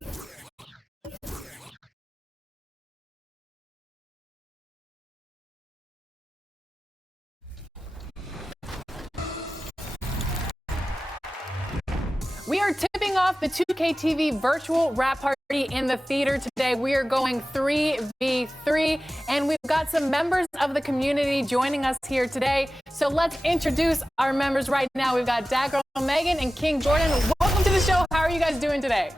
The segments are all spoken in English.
We are tipping off the 2K TV virtual rap party in the theater today. We are going 3v3, and we've got some members of the community joining us here today. So let's introduce our members right now. We've got Dagger Megan and King Jordan. Welcome to the show. How are you guys doing today?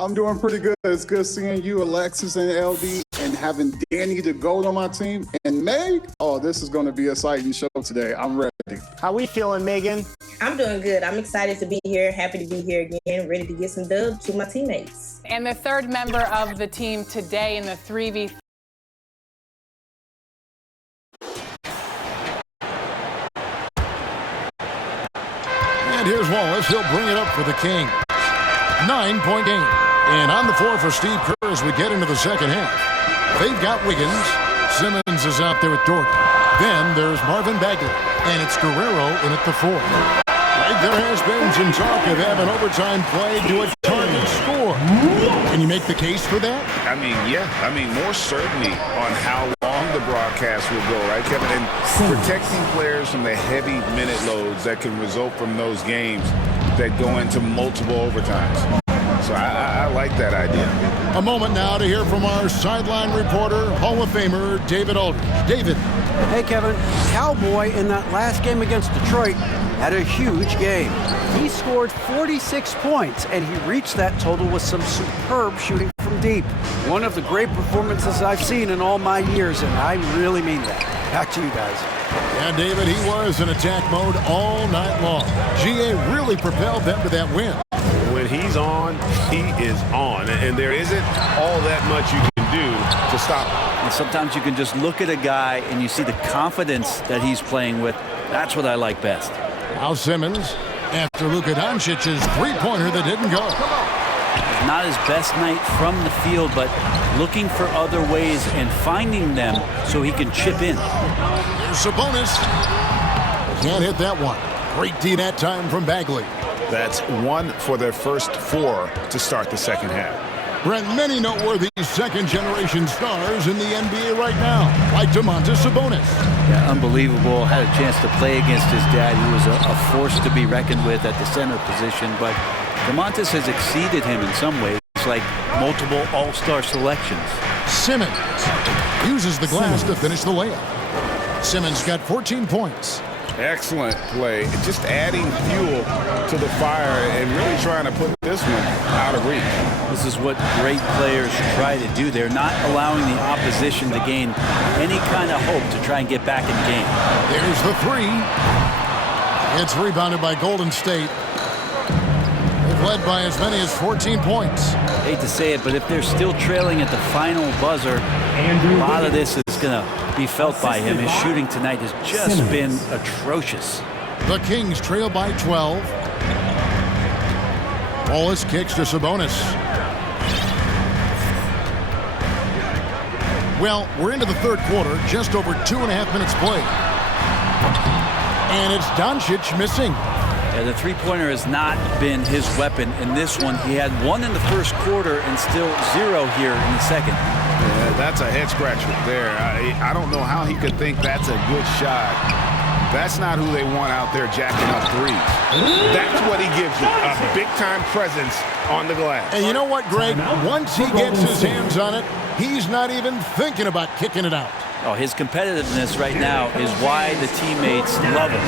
I'm doing pretty good. It's good seeing you, Alexis and LD, and having Danny the GOAT on my team. And Meg, oh, this is going to be an exciting show today. I'm ready. How we feeling, Megan? I'm doing good. I'm excited to be here, happy to be here again, ready to get some dubs to my teammates. And the third member of the team today in the 3v3. And here's Wallace. He'll bring it up for the King. 9-point game. And on the floor for Steve Kerr as we get into the second half. They've got Wiggins. Simmons is out there with Dort. Then there's Marvin Bagley. And it's Guerrero in at the 4. Right, there has been some talk of having overtime play do a target score. Can you make the case for that? I mean, yeah. I mean, more certainty on how long the broadcast will go, right, Kevin? And protecting players from the heavy minute loads that can result from those games that go into multiple overtimes. So I like that idea. A moment now to hear from our sideline reporter, Hall of Famer David Aldridge. David. Hey, Kevin. Cowboy in that last game against Detroit had a huge game. He scored 46 points, and he reached that total with some superb shooting from deep. One of the great performances I've seen in all my years, and I really mean that. Back to you guys. Yeah, David, he was in attack mode all night long. GA really propelled them to that win. When he's on, he is on. And there isn't all that much you can do to stop him. And sometimes you can just look at a guy and you see the confidence that he's playing with. That's what I like best. Now Simmons, after Luka Doncic's three-pointer that didn't go. Not his best night from the field, but looking for other ways and finding them so he can chip in. There's Sabonis. Can't hit that one. Great D that time from Bagley. That's 1 for their first 4 to start the second half. Brent, many noteworthy second-generation stars in the NBA right now, like Domantas Sabonis. Yeah, unbelievable. Had a chance to play against his dad, who was a force to be reckoned with at the center position, but Domantas has exceeded him in some ways, like multiple all-star selections. Simmons uses the glass to finish the layup. Simmons got 14 points. Excellent play. Just adding fuel to the fire and really trying to put this one out of reach. This is what great players try to do. They're not allowing the opposition to gain any kind of hope to try and get back in the game. There's the 3. It's rebounded by Golden State. They've led by as many as 14 points. Hate to say it, but if they're still trailing at the final buzzer, a lot of this is going to be felt by him. His shooting tonight has just been atrocious. The Kings trail by 12. Wallace kicks to Sabonis. Well, we're into the third quarter, just over 2.5 minutes played. And it's Doncic missing. Yeah, the three-pointer has not been his weapon in this one. He had 1 in the first quarter and still 0 here in the second. Yeah, that's a head-scratcher there. I don't know how he could think that's a good shot. That's not who they want out there jacking up threes. That's what he gives you, a big-time presence on the glass. And you know what, Greg? Once he gets his hands on it, he's not even thinking about kicking it out. Oh, his competitiveness right now is why the teammates love him.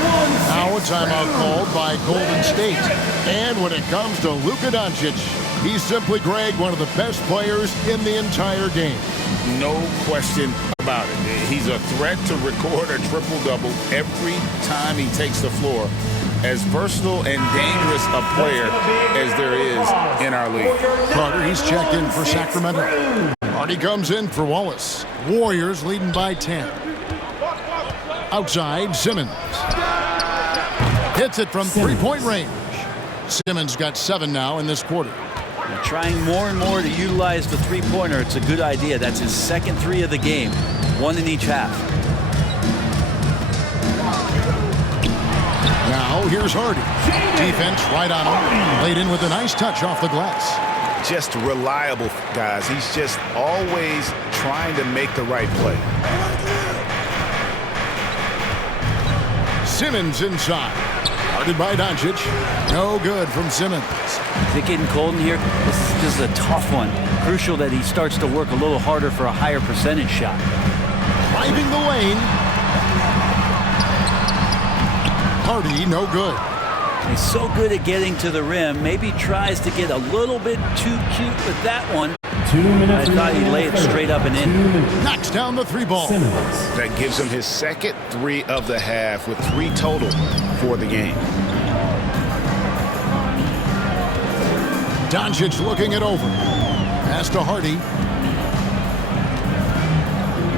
Now a timeout called by Golden State. And when it comes to Luka Doncic, he's simply, Greg, one of the best players in the entire game. No question about it. He's a threat to record a triple-double every time he takes the floor. As versatile and dangerous a player as there is in our league. Carter, he's checked in for Sacramento. Hardy comes in for Wallace. Warriors leading by 10. Outside, Simmons. Hits it from three-point range. Simmons got 7 now in this quarter. They're trying more and more to utilize the three-pointer. It's a good idea. That's his second 3 of the game. 1 in each half. Now here's Hardy. Defense right on him. Laid in with a nice touch off the glass. just reliable, guys. He's just always trying to make the right play. Simmons inside. Guarded by Doncic. No good from Simmons. Is it getting cold in here? This is a tough one. Crucial that he starts to work a little harder for a higher percentage shot. Driving the lane. Hardy, no good. He's so good at getting to the rim. Maybe tries to get a little bit too cute with that one. 2 minutes. I thought he'd lay it straight up and in. Knocks down the three ball. That gives him his second 3 of the half with 3 total for the game. Doncic looking it over. Pass to Hardy.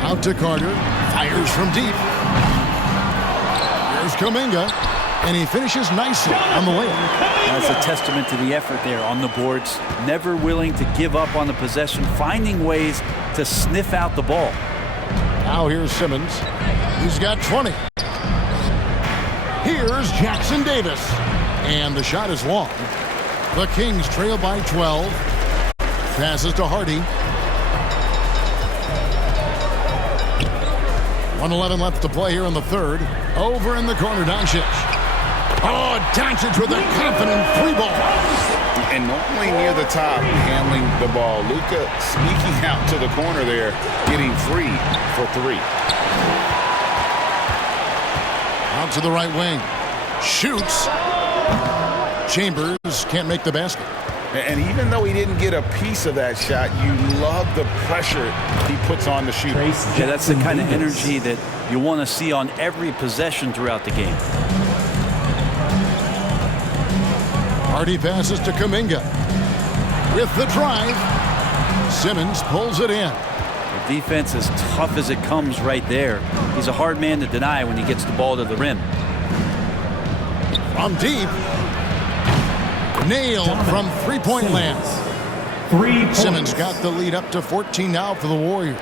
Out to Carter. Fires from deep. Here's Kuminga. And he finishes nicely on the layup. That's a testament to the effort there on the boards. Never willing to give up on the possession. Finding ways to sniff out the ball. Now here's Simmons. He's got 20. Here's Jackson Davis. And the shot is long. The Kings trail by 12. Passes to Hardy. 1:11 left to play here in the third. Over in the corner, Doncic. Oh, Doncic with a confident 3 ball. And normally near the top, handling the ball. Luka sneaking out to the corner there, getting free for 3. Out to the right wing. Shoots. Chambers can't make the basket. And even though he didn't get a piece of that shot, you love the pressure he puts on the shooter. Yeah, that's the kind of energy that you want to see on every possession throughout the game. Hardy passes to Kuminga. With the drive, Simmons pulls it in. The defense as tough as it comes right there. He's a hard man to deny when he gets the ball to the rim. From deep. Nailed from three-point land. Simmons got the lead up to 14 now for the Warriors.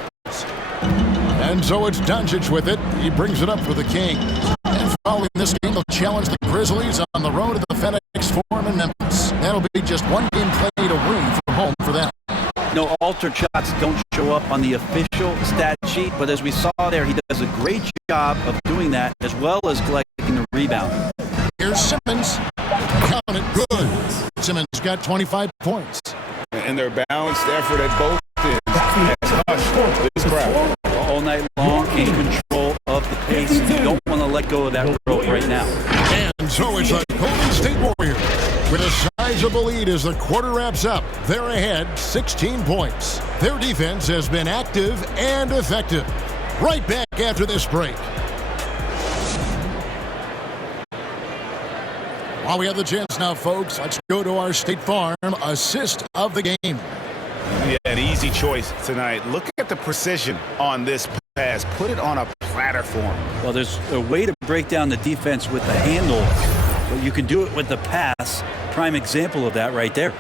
And so it's Doncic with it. He brings it up for the Kings. And following this game, they'll challenge the Grizzlies on the road to the FedEx Forum in Memphis. That'll be just one game played away from home for them. No altered shots don't show up on the official stat sheet, but as we saw there, he does a great job of doing that as well as collecting the rebound. Here's Simmons. Count it good. Simmons got 25 points. And their balanced effort at both ends has hushed this crowd. All night long, in control of the pace. You don't want to let go of that rope right now. And so it's the Golden State Warriors with a sizable lead as the quarter wraps up. They're ahead 16 points. Their defense has been active and effective. Right back after this break. While we have the chance now, folks, let's go to our State Farm assist of the game. Yeah, an easy choice tonight. Look at the precision on this pass. Put it on a platter for him. Well, there's a way to break down the defense with the handle, but you can do it with the pass. Prime example of that right there.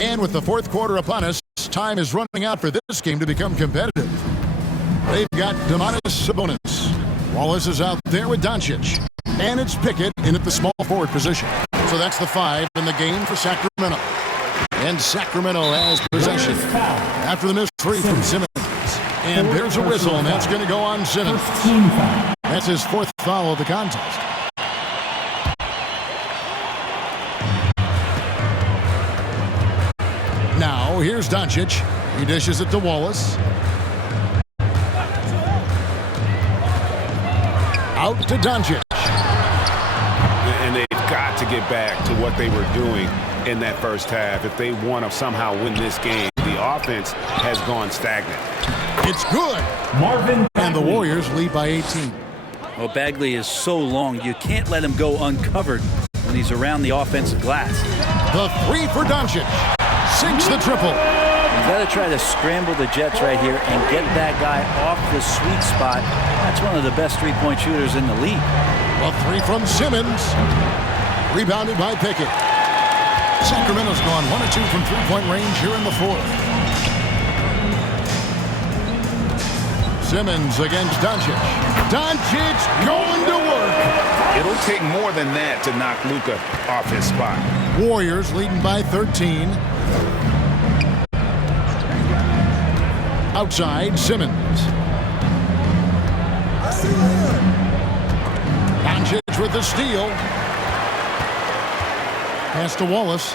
And with the fourth quarter upon us, time is running out for this game to become competitive. They've got Domantas Sabonis. Wallace is out there with Doncic. And it's Pickett in at the small forward position. So that's the 5 in the game for Sacramento. And Sacramento has possession after the missed 3 from Simmons. And there's a whistle, and that's going to go on Simmons. That's his 4th foul of the contest. Now, here's Doncic. He dishes it to Wallace. Out to Doncic. And they've got to get back to what they were doing in that first half. If they want to somehow win this game, the offense has gone stagnant. It's good. Marvin Bagley. And the Warriors lead by 18. Well, Bagley is so long, you can't let him go uncovered when he's around the offensive glass. The 3 for Doncic. Sinks the triple. You've got to try to scramble the Jets right here and get that guy off the sweet spot. That's one of the best three-point shooters in the league. A 3 from Simmons. Rebounded by Pickett. Sacramento's gone 1 of 2 from three-point range here in the 4th. Simmons against Doncic. Doncic going to work. It'll take more than that to knock Luka off his spot. Warriors leading by 13. Outside, Simmons. Doncic with the steal. Pass to Wallace.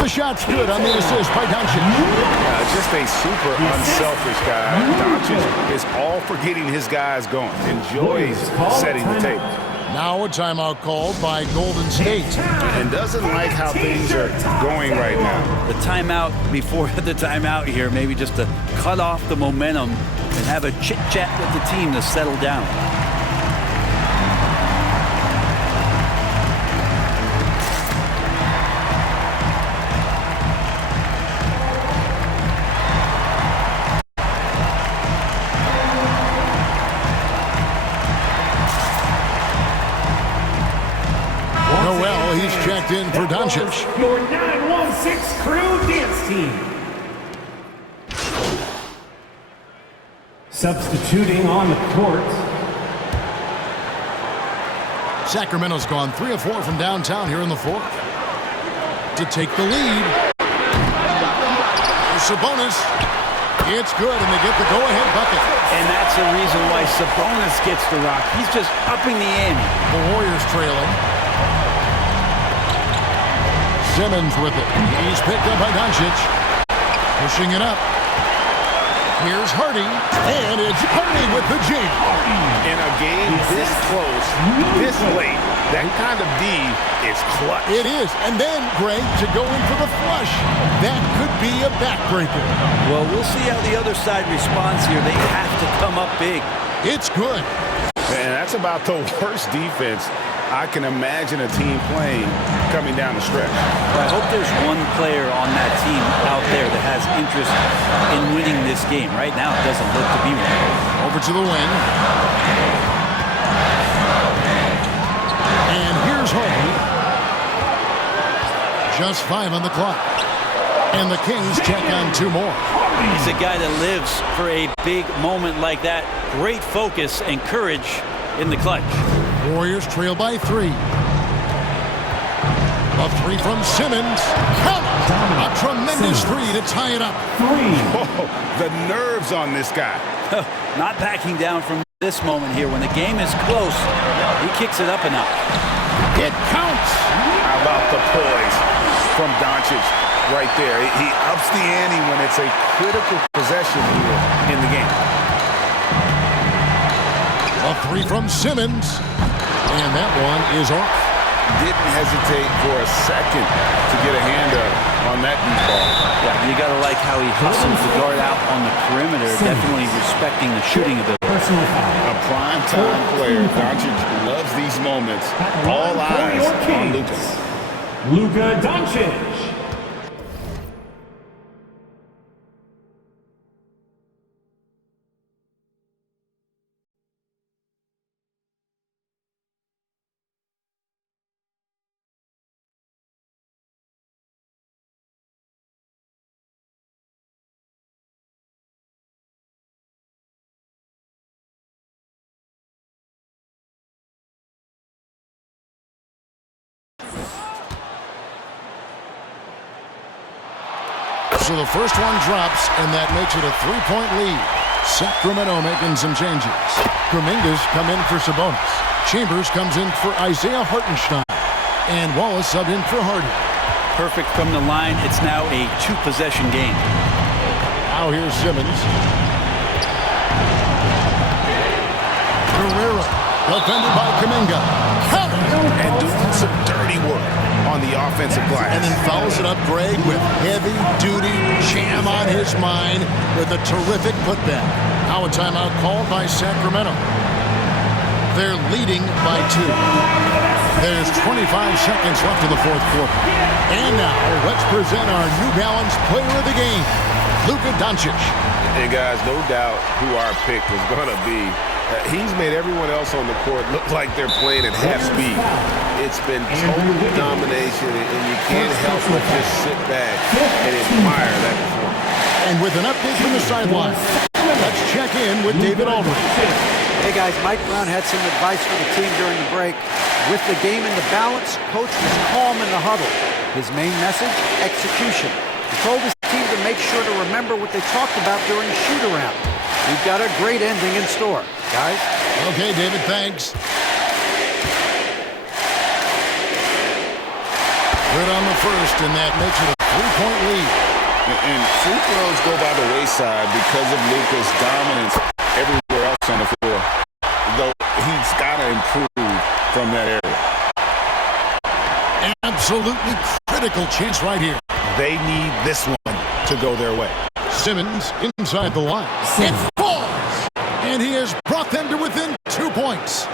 The shot's good on the assist by Doncic. Just a super unselfish guy. Doncic is all for getting his guys going. Enjoys setting the table. Now a timeout called by Golden State. And doesn't like how things are going right now. The timeout before the timeout here, maybe just to cut off the momentum and have a chit-chat with the team to settle down. Checked in for Doncic. Your 916 crew dance team. Substituting on the court. Sacramento's gone 3 of 4 from downtown here in the fourth to take the lead. There's Sabonis. It's good, and they get the go-ahead bucket. And that's the reason why Sabonis gets the rock. He's just upping the ante. The Warriors trailing. Simmons with it. He's picked up by Doncic. Pushing it up. Here's Hardy. And it's Hardy with the jam. In a game this close, this late, that kind of D is clutch. It is. And then, Greg, to go in for the flush. That could be a backbreaker. Well, we'll see how the other side responds here. They have to come up big. It's good. And that's about the worst defense I can imagine a team playing coming down the stretch. I hope there's one player on that team out there that has interest in winning this game. Right now, it doesn't look to be one. Over to the wing. And here's Hardy. Just 5 on the clock. And the Kings check on 2 more. He's a guy that lives for a big moment like that. Great focus and courage in the clutch. Warriors trail by 3. A 3 from Simmons. Count! A tremendous 3 to tie it up. Oh, the nerves on this guy. Not backing down from this moment here. When the game is close, he kicks it up a notch. It counts! How about the poise from Doncic right there? He ups the ante when it's a critical possession here in the game. A 3 from Simmons. And that one is off. Didn't hesitate for a second to get a hand up on that deep ball. Yeah, you got to like how he hustles the guard out on the perimeter, definitely respecting the shooting ability. A prime-time player. Doncic loves these moments. All eyes on Luka. Luka Doncic. So the first one drops, and that makes it a 3-point lead. Sacramento making some changes. Kuminga's come in for Sabonis. Chambers comes in for Isaiah Hartenstein. And Wallace subbed in for Hardy. Perfect from the line. It's now a 2-possession game. Now here's Simmons. Guerrero, defended by Kuminga. And doing some dirty work on the offensive glass. And then follows it up, Greg, with heavy-duty jam on his mind with a terrific putback. Now a timeout called by Sacramento. They're leading by 2. There's 25 seconds left in the fourth quarter. And now, let's present our New Balance player of the game, Luka Doncic. And guys, no doubt who our pick was going to be. He's made everyone else on the court look like they're playing at half speed. It's been total domination, and you can't help but just sit back and admire that performance. And with an update from the sideline, let's check in with David Aldridge. Hey guys, Mike Brown had some advice for the team during the break. With the game in the balance, coach was calm in the huddle. His main message, execution. He told his team to make sure to remember what they talked about during shoot-around. We've got a great ending in store, guys. Okay, David, thanks. Good on the first, and that makes it a 3-point lead. And free throws go by the wayside because of Luka's dominance everywhere else on the floor. Though he's got to improve from that area. Absolutely critical chance right here. They need this one to go their way. Simmons inside the line. It falls! And he has brought them to within 2 points.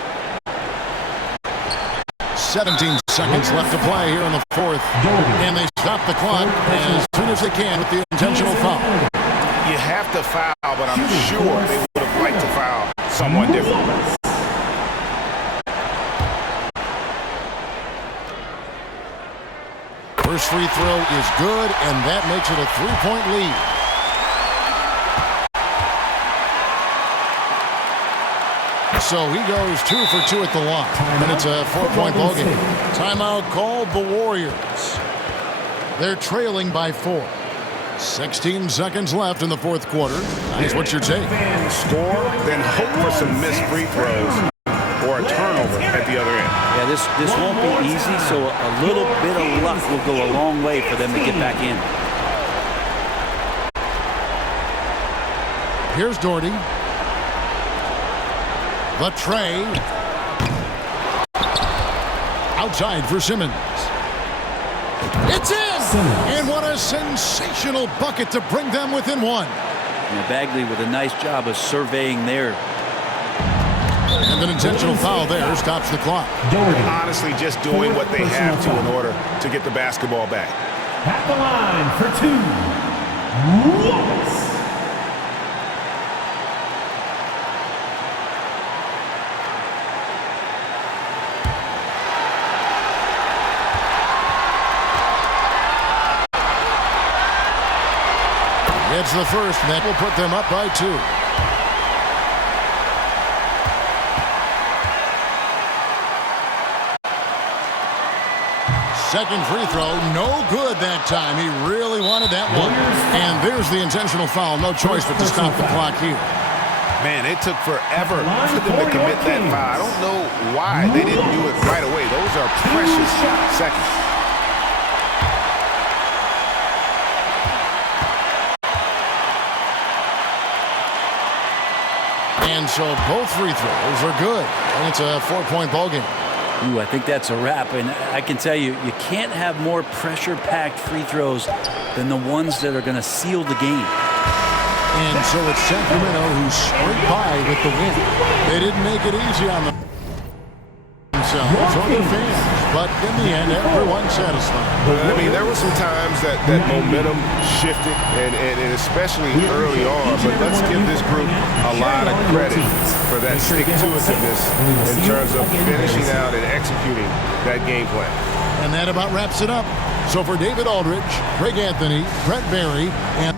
17 seconds left to play here in the fourth. And they stop the clock as soon as they can with the intentional foul. You have to foul, but I'm sure they would have liked to foul someone different. First free throw is good, and that makes it a 3-point lead. So he goes 2 for 2 at the line, and it's a 4-point ballgame. Timeout called the Warriors. They're trailing by 4. 16 seconds left in the fourth quarter. Nice, what's your take? Score, then hope for some missed free throws or a turnover at the other end. Yeah, this won't be easy, so a little bit of luck will go a long way for them to get back in. Here's Doherty. The tray. Outside for Simmons. It's in! And what a sensational bucket to bring them within 1. And Bagley with a nice job of surveying there. And an intentional foul there stops the clock. Honestly, just doing what they have to in order to get the basketball back. At the line for 2, Wallace. It's the first, and that will put them up by 2. Second free throw, no good that time. He really wanted that one. And there's the intentional foul. No choice but to stop the clock here. Man, it took forever for them to commit that foul. I don't know why they didn't do it right away. Those are precious seconds. And so both free throws are good. And it's a 4-point ballgame. Ooh, I think that's a wrap. And I can tell you, you can't have more pressure-packed free throws than the ones that are going to seal the game. And so it's Sacramento who scraped by with the win. They didn't make it easy on themselves or their fans. But in the end, everyone's satisfied. I mean, there were some times that momentum shifted, and especially early on. But let's give this group a lot of credit for that stick-to-itiveness in terms of finishing out and executing that game plan. And that about wraps it up. So for David Aldridge, Greg Anthony, Brett Barry, and